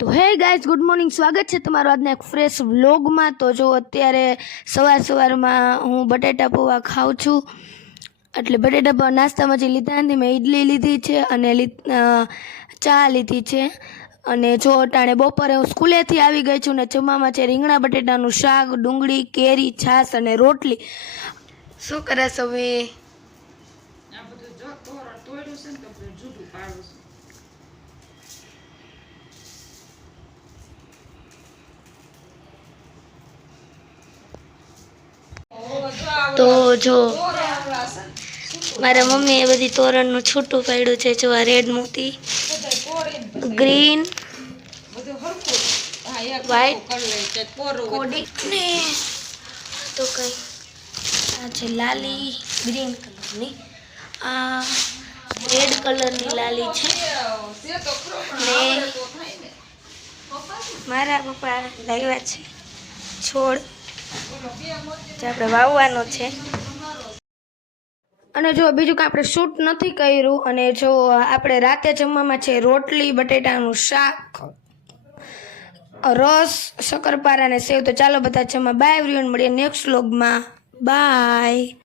તો hey guys, good morning. સ્વાગત છે તમારું આજના એક ફ્રેશ વ્લોગમાં. તો જો અત્યારે સવારમાં હું બટેટા પૌવા ખાઉં છું. એટલે બટેટા પૌવા નાસ્તામાં જે લીધા નથી, મેં ઈડલી લીધી છે અને ચા લીધી છે. અને જો અટાણે બપોરે હું સ્કૂલેથી આવી ગઈ છું ને જમવામાં છે રીંગણા બટેટાનું શાક, ડુંગળી, કેરી, છાશ અને રોટલી. શું કરે હવે? તો જો મારા મમ્મીએ બધી તોરણનું છૂટું પાડ્યું છે. જો આ રેડ મોતી, ગ્રીન, વ્હાઈટ, કોડી ને તો કઈ આ છે લાલી ગ્રીન કલરની, આ રેડ કલરની લાલી છે ને મારા પપ્પા લાવ્યા છે છોડ જે આપણે વાવવાનો છે. અને જો બીજું કે આપણે શૂટ નથી કર્યું. અને જો આપણે રાતે જમવામાં છે રોટલી, બટેટાનું શાક, રસ, શક્કરપારા અને સેવ. તો ચાલો બધા જમવા. બાય એવરીવન, મળીએ નેક્સ્ટ વ્લોગમાં. બાય.